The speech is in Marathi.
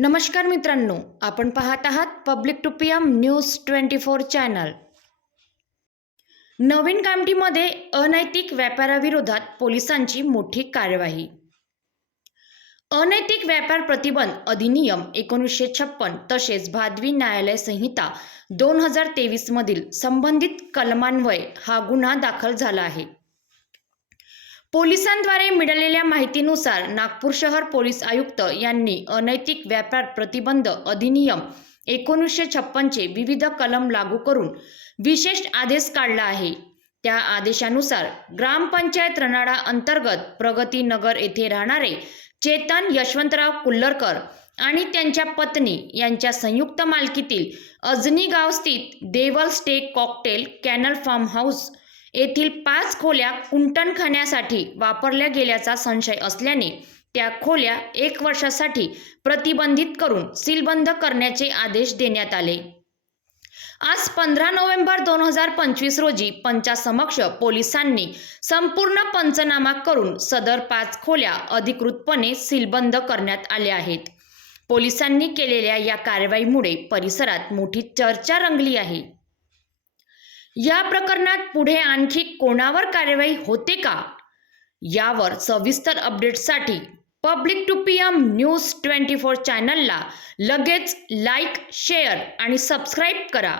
नमस्कार मित्रांनो आपण पाहत आहात public two P M news twenty four channel. नवीन कामठीमध्ये अनैतिक व्यापाराविरोधात पोलिसांची मोठी कार्यवाही. अनैतिक व्यापार प्रतिबंध अधिनियम एकोणीसशे छप्पन तसेच भादवी न्यायालय संहिता दोन हजार तेवीसमधील संबंधित कलमान्वये हा गुन्हा दाखल झाला आहे. पोलिसांद्वारे मिळालेल्या माहितीनुसार नागपूर शहर पोलीस आयुक्त यांनी अनैतिक व्यापार प्रतिबंध अधिनियम एकोणीसशे छप्पनचे विविध कलम लागू करून विशेष आदेश काढला आहे. त्या आदेशानुसार ग्रामपंचायत रनाडा अंतर्गत प्रगती नगर येथे राहणारे चेतन यशवंतराव कुल्लरकर आणि त्यांच्या पत्नी यांच्या संयुक्त मालकीतील अजनी गाव स्थित Deval stay cocktail canal farm house येथील पाच खोल्या कुंटणखान्यासाठी वापरल्या गेल्याचा संशय असल्याने त्या खोल्या एक वर्षासाठी प्रतिबंधित करून सीलबंद करण्याचे आदेश देण्यात आले. आज पंधरा नोव्हेंबर दोन हजार पंचवीस रोजी पंचासमक्ष पोलिसांनी संपूर्ण पंचनामा करून सदर पाच खोल्या अधिकृतपणे सीलबंद करण्यात आल्या आहेत. पोलिसांनी केलेल्या या कारवाईमुळे परिसरात मोठी चर्चा रंगली आहे. या प्रकरणात पुढे आणखी कोणावर कारवाई होते का? यावर सविस्तर अपडेटसाठी public two P M news twenty four चॅनलला लगेच लाईक शेअर आणि सबस्क्राईब करा.